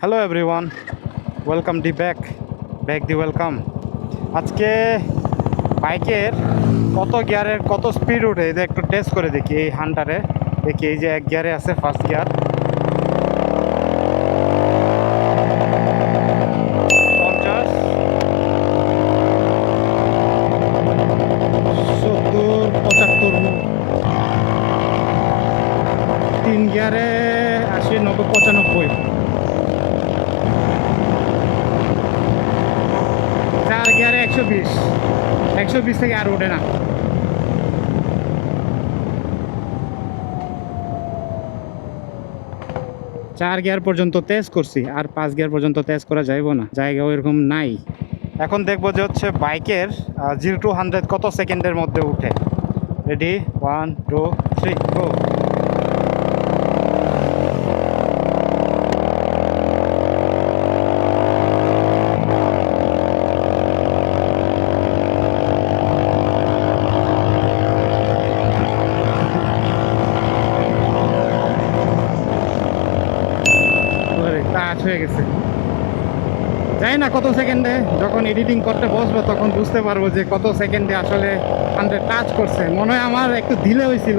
Hello everyone, welcome back দি welcome. আজকে বাইকের কত গিয়ারের কত স্পিড উঠে এটা একটু টেস্ট করে দেখি। এই হান্টারে দেখি, এই যে এক গিয়ারে আছে, ফার্স্ট গিয়ার 50, 70, 75, 3 গিয়ারে 80, 90, 95, 4 গিয়ারে 120, 120 থেকে আর ওঠে না। চার গিয়ার পর্যন্ত টেস্ট করছি, আর 5 গিয়ার পর্যন্ত টেস্ট করা যাইব না, জায়গা ওইরকম নাই। এখন দেখবো যে হচ্ছে বাইকের 0 to 100 কত সেকেন্ডের মধ্যে উঠে। রেডি, 1 2 3 গো। টাচ হয়ে গেছে। জানি না কত সেকেন্ডে, যখন এডিটিং করতে বসবো তখন বুঝতে পারবো যে কত সেকেন্ডে আসলে 100 টাচ করছে। মনে হয় আমার একটু ডিলে হয়েছিল,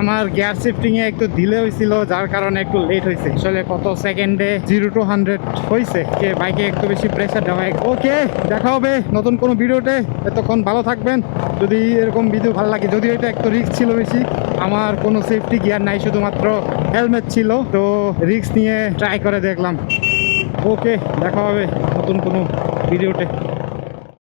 আমার গিয়ার শিফটিংয়ে একটু ডিলে হয়েছিল, যার কারণে একটু লেট হয়েছে। আসলে কত সেকেন্ডে 0 to 100 হয়েছে, কে বাইকে একটু বেশি প্রেসার দেওয়া। ওকে, দেখা হবে নতুন কোনো ভিডিওতে। এতক্ষণ ভালো থাকবেন। যদি এরকম ভিডিও ভালো লাগে, যদিও এটা একটু রিস্ক ছিল বেশি, আমার কোনো সেফটি গিয়ার নাই, শুধুমাত্র হেলমেট ছিল, তো রিস্ক নিয়ে ট্রাই করে দেখলাম। ওকে, দেখা হবে নতুন কোনো ভিডিওতে।